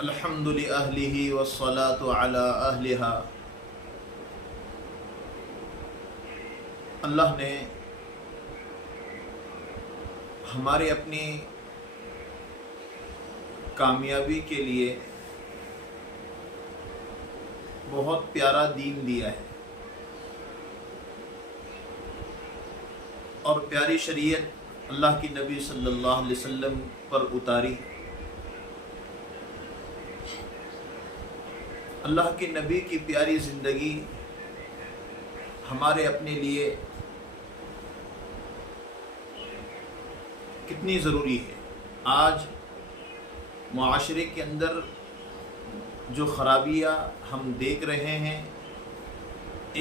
الحمد لأهله والصلاة على أهلها۔ اللہ نے ہمارے اپنی کامیابی کے لیے بہت پیارا دین دیا ہے اور پیاری شریعت اللہ کی نبی صلی اللہ علیہ وسلم پر اتاری۔ اللہ کے نبی کی پیاری زندگی ہمارے اپنے لیے کتنی ضروری ہے۔ آج معاشرے کے اندر جو خرابیاں ہم دیکھ رہے ہیں،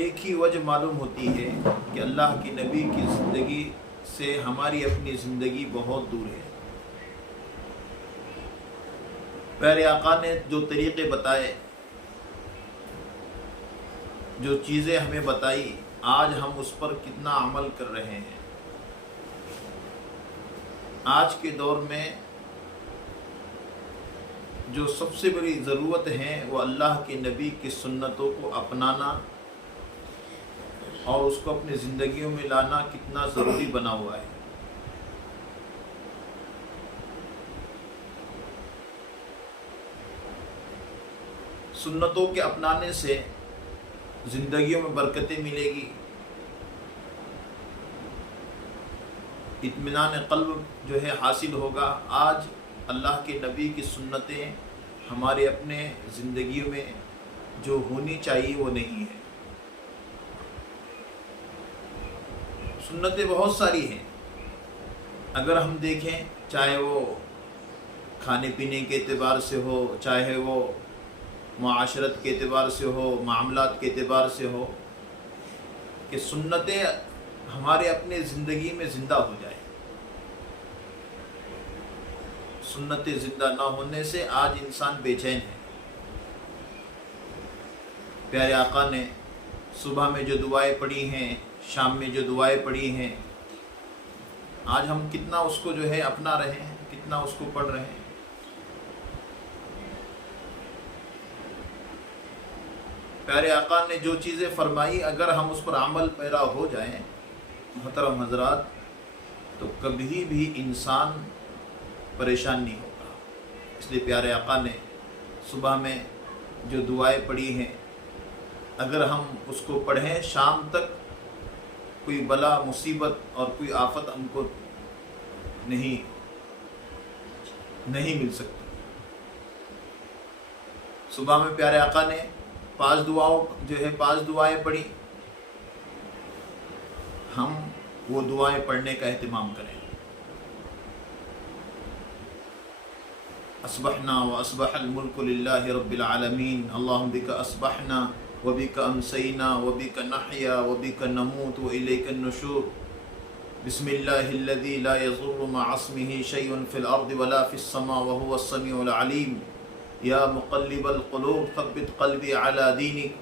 ایک ہی وجہ معلوم ہوتی ہے کہ اللہ کی نبی کی زندگی سے ہماری اپنی زندگی بہت دور ہے۔ پیارے آقا نے جو طریقے بتائے، جو چیزیں ہمیں بتائی، آج ہم اس پر کتنا عمل کر رہے ہیں۔ آج کے دور میں جو سب سے بڑی ضرورت ہے وہ اللہ کے نبی کی سنتوں کو اپنانا اور اس کو اپنی زندگیوں میں لانا کتنا ضروری بنا ہوا ہے۔ سنتوں کے اپنانے سے زندگیوں میں برکتیں ملے گی، اطمینان قلب جو ہے حاصل ہوگا۔ آج اللہ کے نبی کی سنتیں ہمارے اپنے زندگیوں میں جو ہونی چاہیے وہ نہیں ہے۔ سنتیں بہت ساری ہیں، اگر ہم دیکھیں، چاہے وہ کھانے پینے کے اعتبار سے ہو، چاہے وہ معاشرت کے اعتبار سے ہو، معاملات کے اعتبار سے ہو، کہ سنتیں ہمارے اپنے زندگی میں زندہ ہو جائیں۔ سنتیں زندہ نہ ہونے سے آج انسان بے چین ہے۔ پیارے آقا نے صبح میں جو دعائیں پڑھی ہیں، شام میں جو دعائیں پڑھی ہیں، آج ہم کتنا اس کو جو ہے اپنا رہے ہیں، کتنا اس کو پڑھ رہے ہیں۔ پیارے آقا نے جو چیزیں فرمائی، اگر ہم اس پر عمل پیرا ہو جائیں محترم حضرات، تو کبھی بھی انسان پریشان نہیں ہوگا۔ اس لیے پیارے آقا نے صبح میں جو دعائیں پڑھی ہیں، اگر ہم اس کو پڑھیں، شام تک کوئی بلا مصیبت اور کوئی آفت ہم کو نہیں مل سکتی۔ صبح میں پیارے آقا نے 5 دعائیں پڑھی، ہم وہ دعائیں پڑھنے کا اہتمام کریں۔ اصبحنا واصبح الملک للہ رب العالمین، اللہم بک اصبحنا وبک امسینا وبک نحیا وبک نموت والیک النشور، بسم اللہ الذی لا یضر مع اسمہ شیء فی الارض ولا فی السماء وهو السمیع العلیم، یا مقلب القلوب ثبت قلبی علی دینک۔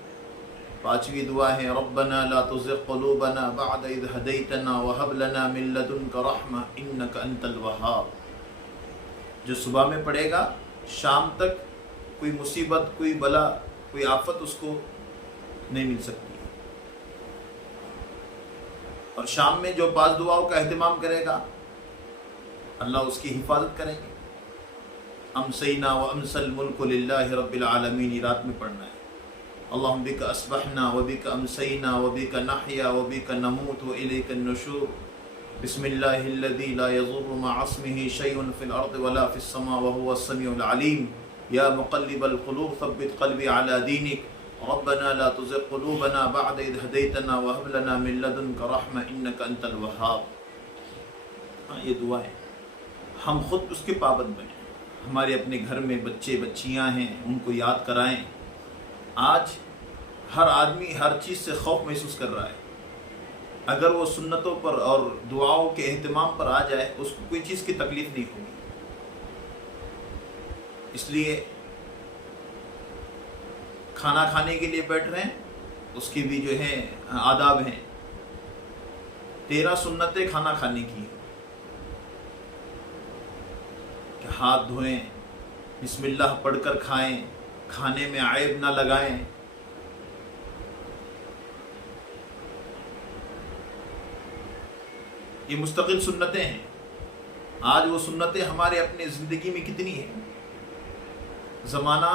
5ویں دعا ہے ربنا لا تزغ قلوبنا بعد اذ ہدیتنا وہب لنا من لدنک رحمہ انک انت الوہاب۔ جو صبح میں پڑھے گا، شام تک کوئی مصیبت، کوئی بلا، کوئی آفت اس کو نہیں مل سکتی۔ اور شام میں جو 5 دعاؤں کا اہتمام کرے گا، اللہ اس کی حفاظت کریں گے۔ امسینا وامسی الملک للہ رب العالمین، رات میں پڑھنا ہے۔ اللہم بک اصبحنا وبک امسینا وبک نحیا وبک نموت والیک النشور، بسم اللہ الذی لا یضر مع اسمہ شیء فی الارض ولا فی السماء وهو السمیع العلیم، یا مقلب القلوب ثبت قلبی علی دینک، ربنا لا تزغ قلوبنا بعد اذ ہدیتنا وہب لنا من لدنک رحمہ انک انت الوہاب۔ یہ دعا ہے، ہم خود اس کے پابند بنیں، ہمارے اپنے گھر میں بچے بچیاں ہیں، ان کو یاد کرائیں۔ آج ہر آدمی ہر چیز سے خوف محسوس کر رہا ہے، اگر وہ سنتوں پر اور دعاؤں کے اہتمام پر آ جائے، اس کو کوئی چیز کی تکلیف نہیں ہوگی۔ اس لیے کھانا کھانے کے لیے بیٹھ رہے ہیں، اس کی بھی جو ہے آداب ہیں۔ 13 سنتیں کھانا کھانے کی، کہ ہاتھ دھوئیں، بسم اللہ پڑھ کر کھائیں، کھانے میں عیب نہ لگائیں۔ یہ مستقل سنتیں ہیں۔ آج وہ سنتیں ہمارے اپنے زندگی میں کتنی ہیں؟ زمانہ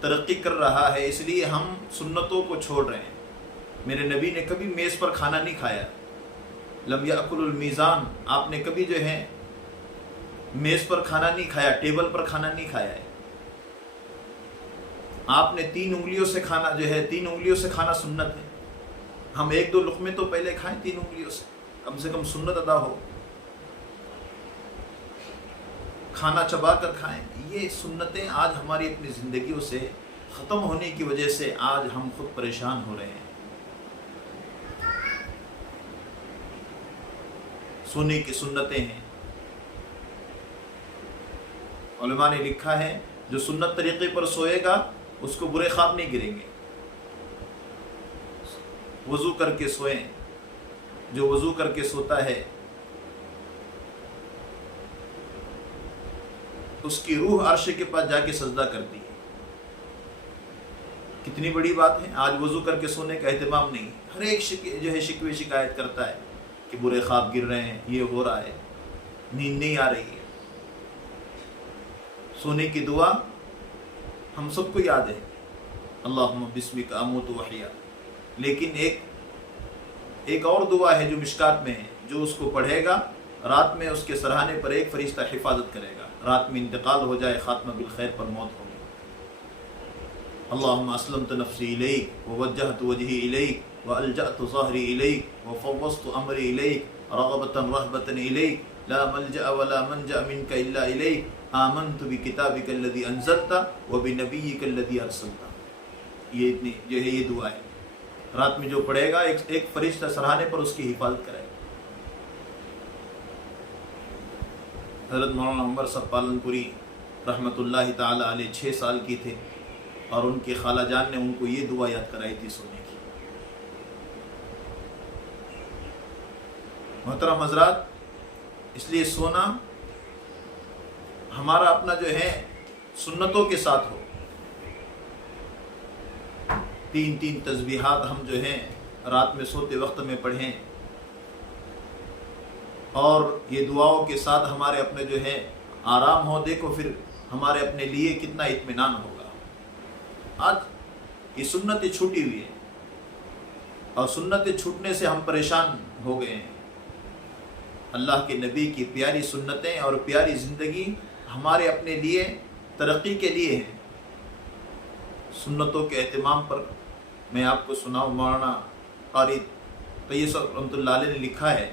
ترقی کر رہا ہے، اس لیے ہم سنتوں کو چھوڑ رہے ہیں۔ میرے نبی نے کبھی میز پر کھانا نہیں کھایا، لم یأکل المیزان، آپ نے کبھی جو ہے میز پر کھانا نہیں کھایا، ٹیبل پر کھانا نہیں کھایا ہے۔ آپ نے 3 انگلیوں سے کھانا جو ہے 3 انگلیوں سے کھانا سنت ہے۔ ہم 1-2 لقمے تو پہلے کھائیں 3 انگلیوں سے کم سنت ادا ہو۔ کھانا چبا کر کھائیں۔ یہ سنتیں آج ہماری اپنی زندگیوں سے ختم ہونے کی وجہ سے آج ہم خود پریشان ہو رہے ہیں۔ سونے کی سنتیں ہیں، علماء نے لکھا ہے جو سنت طریقے پر سوئے گا اس کو برے خواب نہیں گریں گے۔ وضو کر کے سوئیں، جو وضو کر کے سوتا ہے اس کی روح عرش کے پاس جا کے سجدہ کرتی ہے۔ کتنی بڑی بات ہے۔ آج وضو کر کے سونے کا اہتمام نہیں، ہر ایک جو ہے شکوے شکایت کرتا ہے کہ برے خواب گر رہے ہیں، یہ ہو رہا ہے، نیند نہیں آ رہی ہے۔ سونے کی دعا ہم سب کو یاد ہے، اللہم بسمک اموت واحیا، لیکن ایک اور دعا ہے جو مشکات میں ہے، جو اس کو پڑھے گا رات میں اس کے سرہانے پر ایک فرشتہ حفاظت کرے گا، رات میں انتقال ہو جائے خاتمہ بالخیر پر موت ہوگی۔ اللہم اسلمت نفسی الیک ووجہت وجہی الیک والجأت ظہری الیک وفوضت امری الیک رغبتا رہبتا الیک لا ملجأ ولا منجأ منک الا الیک آمنت بکتابک الذی انزلت وبنبیک الذی ارسلت۔ یہ اتنی جو ہے یہ دعا ہے، رات میں جو پڑھے گا ایک فرشتہ سرہانے پر اس کی حفاظت کرے گا۔ حضرت مولانا عمر صاحب پالن پوری رحمۃ اللہ تعالی علیہ 6 سال کی تھے اور ان کے خالہ جان نے ان کو یہ دعا یاد کرائی تھی سونے کی۔ محترم حضرات، اس لیے سونا ہمارا اپنا جو ہے سنتوں کے ساتھ ہو۔ 3 تسبیحات ہم جو ہیں رات میں سوتے وقت میں پڑھیں، اور یہ دعاؤں کے ساتھ ہمارے اپنے جو ہے آرام ہو۔ دیکھو پھر ہمارے اپنے لیے کتنا اطمینان ہوگا۔ آج یہ سنتیں چھوٹی ہوئی ہیں اور سنتیں چھوٹنے سے ہم پریشان ہو گئے ہیں۔ اللہ کے نبی کی پیاری سنتیں اور پیاری زندگی ہمارے اپنے لیے ترقی کے لیے ہیں۔ سنتوں کے اہتمام پر میں آپ کو سناؤں، مولانا قاری طیب صاحب رحمۃ اللہ علیہ نے لکھا ہے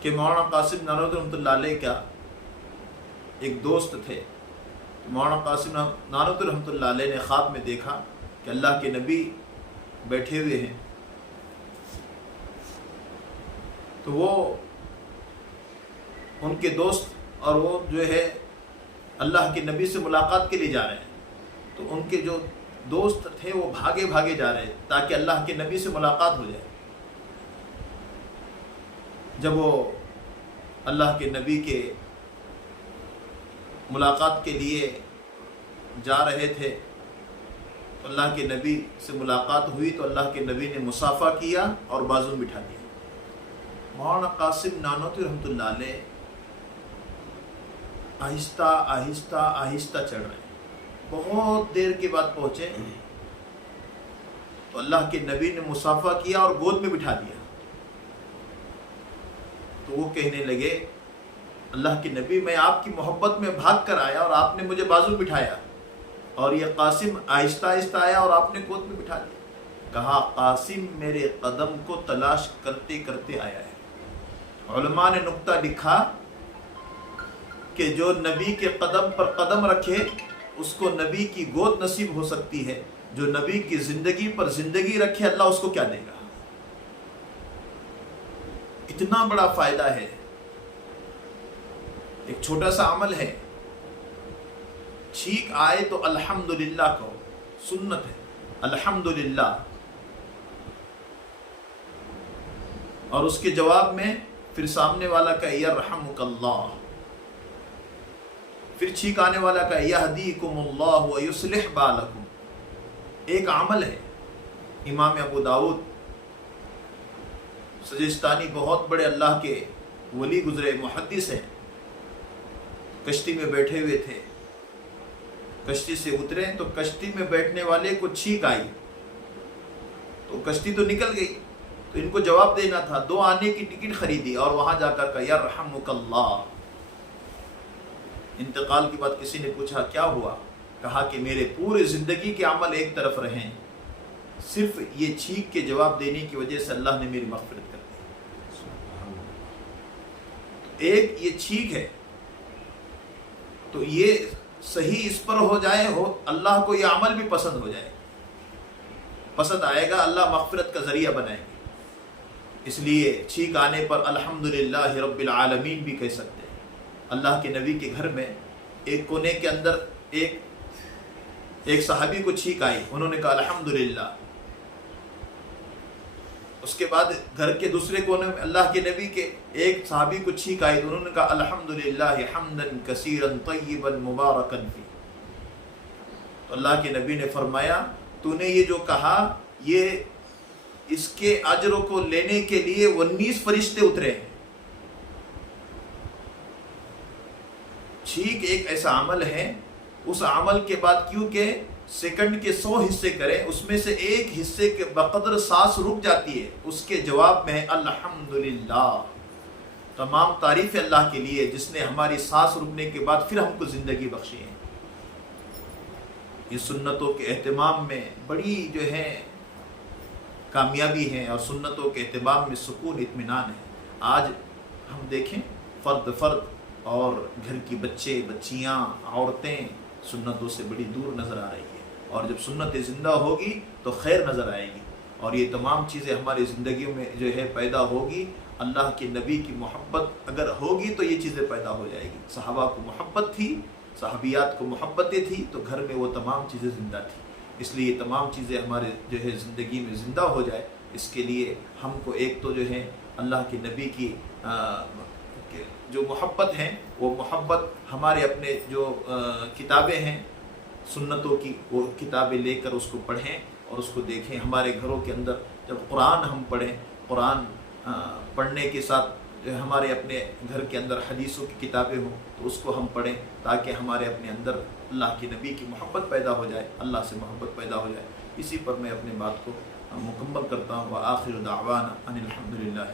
کہ مولانا قاسم نانوتوی رحمۃ اللہ علیہ کا ایک دوست تھے۔ مولانا قاسم نانوتوی رحمۃ اللہ علیہ نے خواب میں دیکھا کہ اللہ کے نبی بیٹھے ہوئے ہیں، تو وہ ان کے دوست اور وہ جو ہے اللہ کے نبی سے ملاقات کے لیے جا رہے ہیں، تو ان کے جو دوست تھے وہ بھاگے جا رہے تاکہ اللہ کے نبی سے ملاقات ہو جائے۔ جب وہ اللہ کے نبی کے ملاقات کے لیے جا رہے تھے تو اللہ کے نبی سے ملاقات ہوئی تو اللہ کے نبی نے مصافحہ کیا اور بازو میں بٹھا دیا۔ مولانا قاسم نانوتوی رحمۃ اللہ علیہ آہستہ چڑھ رہے ہیں، بہت دیر کے بعد پہنچے تو اللہ کے نبی نے مصافحہ کیا اور گود میں بٹھا دیا۔ تو وہ کہنے لگے، اللہ کے نبی میں آپ کی محبت میں بھاگ کر آیا اور آپ نے مجھے بازو بٹھایا، اور یہ قاسم آہستہ آیا اور آپ نے گود میں بٹھا دیا۔ کہا قاسم میرے قدم کو تلاش کرتے کرتے آیا ہے۔ علماء نے نقطہ لکھا کہ جو نبی کے قدم پر قدم رکھے اس کو نبی کی گود نصیب ہو سکتی ہے، جو نبی کی زندگی پر زندگی رکھے اللہ اس کو کیا دے گا۔ اتنا بڑا فائدہ ہے۔ ایک چھوٹا سا عمل ہے، چھینک آئے تو الحمدللہ کہو، سنت ہے الحمدللہ، اور اس کے جواب میں پھر سامنے والا کا یرحمک اللہ، پھر چھینک آنے والا کا یہدیکم اللہ ویصلح بالکم۔ ایک عمل ہے۔ امام ابو داؤد سجستانی بہت بڑے اللہ کے ولی گزرے، محدث ہیں، کشتی میں بیٹھے ہوئے تھے، کشتی سے اترے تو کشتی میں بیٹھنے والے کو چھینک آئی تو کشتی تو نکل گئی، تو ان کو جواب دینا تھا، 2 آنے کی ٹکٹ خریدی اور وہاں جا کر کہا یرحمک اللہ۔ انتقال کے بعد کسی نے پوچھا کیا ہوا؟ کہا کہ میرے پورے زندگی کے عمل ایک طرف رہیں، صرف یہ چھینک کے جواب دینے کی وجہ سے اللہ نے میری مغفرت کر دی۔ ایک یہ چھینک ہے، تو یہ صحیح اس پر ہو جائے، اللہ کو یہ عمل بھی پسند ہو جائے، پسند آئے گا، اللہ مغفرت کا ذریعہ بنائے گا۔ اس لیے چھینک آنے پر الحمدللہ رب العالمین بھی کہہ سکتے ہیں۔ اللہ کے نبی کے گھر میں ایک کونے کے اندر ایک صحابی کو چھینک آئی، انہوں نے کہا الحمدللہ۔ اس کے بعد گھر کے دوسرے کونے میں اللہ کے نبی کے ایک صحابی کو چھینک آئی تو انہوں نے کہا الحمدللہ حمدا کثیرا طیبا مبارکا فی۔ تو اللہ کے نبی نے فرمایا تو نے یہ جو کہا، یہ اس کے اجر کو لینے کے لیے 19 فرشتے اترے ہیں۔ چھینک ایک ایسا عمل ہے، اس عمل کے بعد کیونکہ سیکنڈ کے 100 حصے کریں، اس میں سے ایک حصے کے بقدر سانس رک جاتی ہے، اس کے جواب میں ہے الحمدللہ، تمام تعریف اللہ کے لیے جس نے ہماری سانس رکنے کے بعد پھر ہم کو زندگی بخشی ہے۔ یہ سنتوں کے اہتمام میں بڑی جو ہے کامیابی ہے، اور سنتوں کے اہتمام میں سکون اطمینان ہے۔ آج ہم دیکھیں فرد اور گھر کی بچے بچیاں عورتیں سنتوں سے بڑی دور نظر آ رہی ہے، اور جب سنت زندہ ہوگی تو خیر نظر آئے گی، اور یہ تمام چیزیں ہماری زندگیوں میں جو ہے پیدا ہوگی۔ اللہ کے نبی کی محبت اگر ہوگی تو یہ چیزیں پیدا ہو جائے گی۔ صحابہ کو محبت تھی، صحابیات کو محبتیں تھی، تو گھر میں وہ تمام چیزیں زندہ تھی۔ اس لیے یہ تمام چیزیں ہمارے جو ہے زندگی میں زندہ ہو جائے، اس کے لیے ہم کو ایک تو جو ہے اللہ کے نبی کی جو محبت ہیں، وہ محبت ہمارے اپنے جو کتابیں ہیں سنتوں کی، وہ کتابیں لے کر اس کو پڑھیں اور اس کو دیکھیں۔ ہمارے گھروں کے اندر جب قرآن ہم پڑھیں، قرآن پڑھنے کے ساتھ جو ہمارے اپنے گھر کے اندر حدیثوں کی کتابیں ہوں تو اس کو ہم پڑھیں، تاکہ ہمارے اپنے اندر اللہ کے نبی کی محبت پیدا ہو جائے، اللہ سے محبت پیدا ہو جائے۔ اسی پر میں اپنے بات کو مکمل کرتا ہوں۔ وآخر دعوانا ان الحمدللہ۔